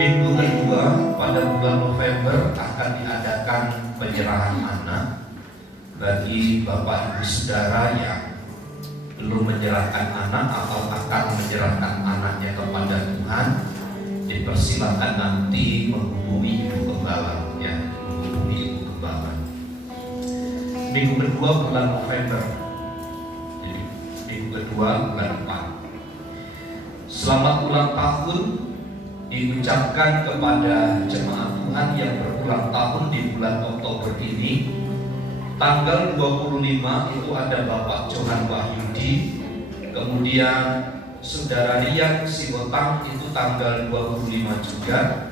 Minggu kedua pada bulan November akan diadakan penyerahan anak bagi Bapak Ibu Saudara yang belum menyerahkan anak atau akan menyerahkan anaknya kepada Tuhan. Dipersilakan nanti menghubungi Ibu Gembala, ya, menghubungi Ibu Gembala. Minggu kedua bulan November, jadi minggu kedua bulan depan. Selamat ulang tahun diucapkan kepada jemaat Tuhan yang berulang tahun di bulan Oktober ini. Tanggal 25 itu ada Bapak Johan Wahyudi, kemudian Saudara Rian Siwotang itu tanggal 25 juga.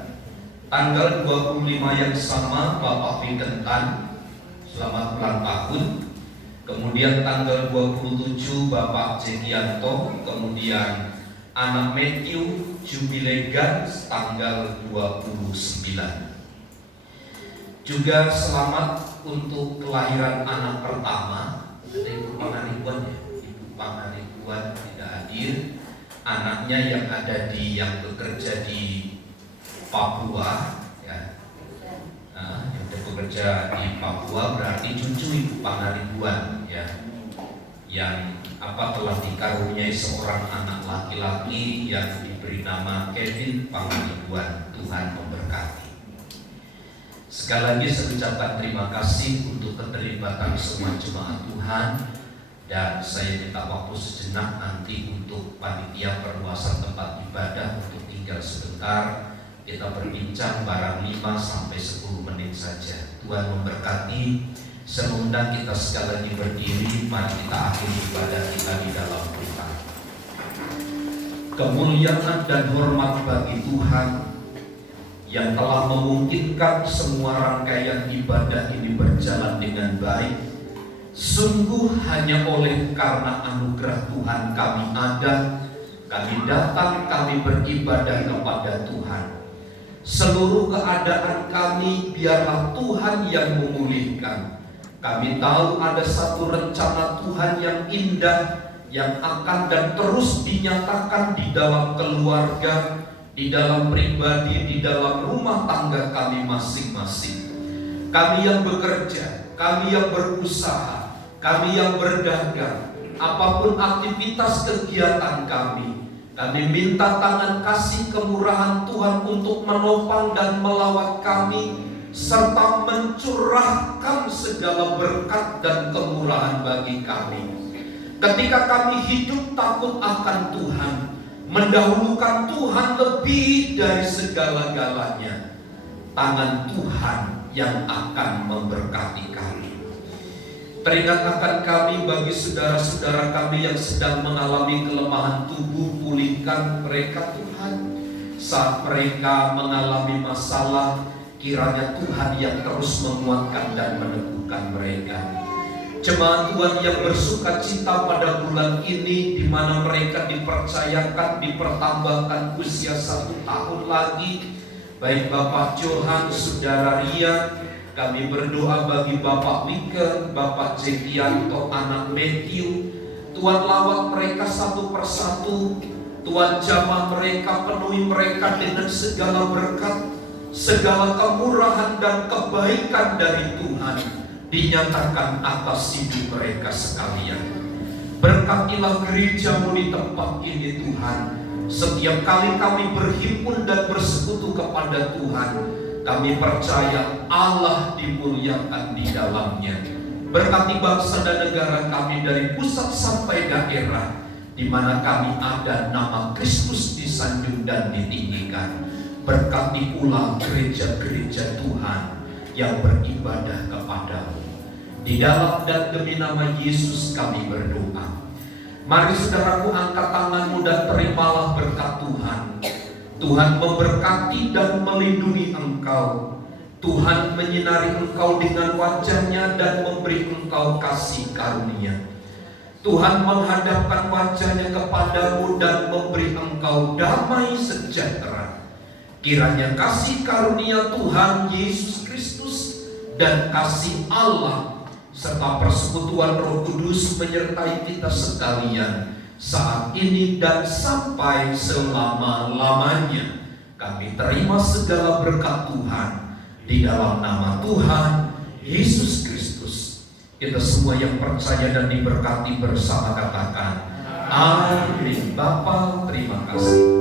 Tanggal 25 yang sama Bapak Wikentan, selamat ulang tahun. Kemudian tanggal 27 Bapak Jekianto, kemudian anak Matthew Jubilegan tanggal 29. Juga selamat untuk kelahiran anak pertama. Ada Ibu Pangaribuan, ya, Ibu Pangaribuan tidak hadir. Anaknya yang bekerja di Papua, ya. Nah, yang bekerja di Papua berarti cucu Ibu Pangaribuan, ya, yang telah dikaruniai seorang anak laki-laki yang diberi nama Kevin Pangaribuan. Tuhan memberkati. Sekali lagi saya ucapkan terima kasih untuk keterlibatan semua jemaat Tuhan, dan saya minta waktu sejenak nanti untuk panitia perluasan tempat ibadah untuk tinggal sebentar. Kita berbincang barang 5 sampai 10 menit saja. Tuhan memberkati. Saya mengundang kita sekali lagi berdiri. Mari kita akhiri ibadah kita di dalam doa. Kemuliaan dan hormat bagi Tuhan yang telah memungkinkan semua rangkaian ibadah ini berjalan dengan baik. Sungguh hanya oleh karena anugerah Tuhan kami ada, kami datang, kami beribadah kepada Tuhan. Seluruh keadaan kami biarlah Tuhan yang memulihkan. Kami tahu ada satu rencana Tuhan yang indah yang akan dan terus dinyatakan di dalam keluarga, di dalam pribadi, di dalam rumah tangga kami masing-masing. Kami yang bekerja, kami yang berusaha, kami yang berdagang, apapun aktivitas kegiatan kami minta tangan kasih kemurahan Tuhan untuk menopang dan melawat kami, serta mencurahkan segala berkat dan kemurahan bagi kami. Ketika kami hidup takut akan Tuhan, mendahulukan Tuhan lebih dari segala-galanya, tangan Tuhan yang akan memberkati kami. Teringat akan kami bagi saudara-saudara kami yang sedang mengalami kelemahan tubuh, pulihkan mereka Tuhan. Saat mereka mengalami masalah, kiranya Tuhan yang terus menguatkan dan meneguhkan mereka. Jemaat Tuhan yang bersuka cita pada bulan ini, di mana mereka dipercayakan, dipertambahkan usia 1 tahun lagi, baik Bapak Johan, Saudara Ria, kami berdoa bagi Bapak Wike, Bapak Jekianto, anak Matthew. Tuhan lawat mereka satu persatu. Tuhan jamah mereka, penuhi mereka dengan segala berkat, segala kemurahan dan kebaikan dari Tuhan dinyatakan atas hidup mereka sekalian. Berkatilah gerejamu di tempat ini Tuhan. Setiap kali kami berhimpun dan bersekutu kepada Tuhan, kami percaya Allah dimuliakan di dalamnya. Berkati bangsa dan negara kami dari pusat sampai daerah, di mana kami ada nama Kristus disanjung dan ditinggikan. Berkati pula gereja-gereja Tuhan yang beribadah kepadamu. Di dalam dan demi nama Yesus kami berdoa. Mari saudaraku, angkat tanganmu dan terimalah berkat Tuhan. Tuhan memberkati dan melindungi engkau. Tuhan menyinari engkau dengan wajah-Nya dan memberi engkau kasih karunia. Tuhan menghadapkan wajah-Nya kepadamu dan memberi engkau damai sejahtera. Kiranya kasih karunia Tuhan Yesus Kristus dan kasih Allah serta persekutuan Roh Kudus menyertai kita sekalian saat ini dan sampai selama-lamanya. Kami terima segala berkat Tuhan di dalam nama Tuhan Yesus Kristus. Kita semua yang percaya dan diberkati bersama katakan amin. Bapa, terima kasih.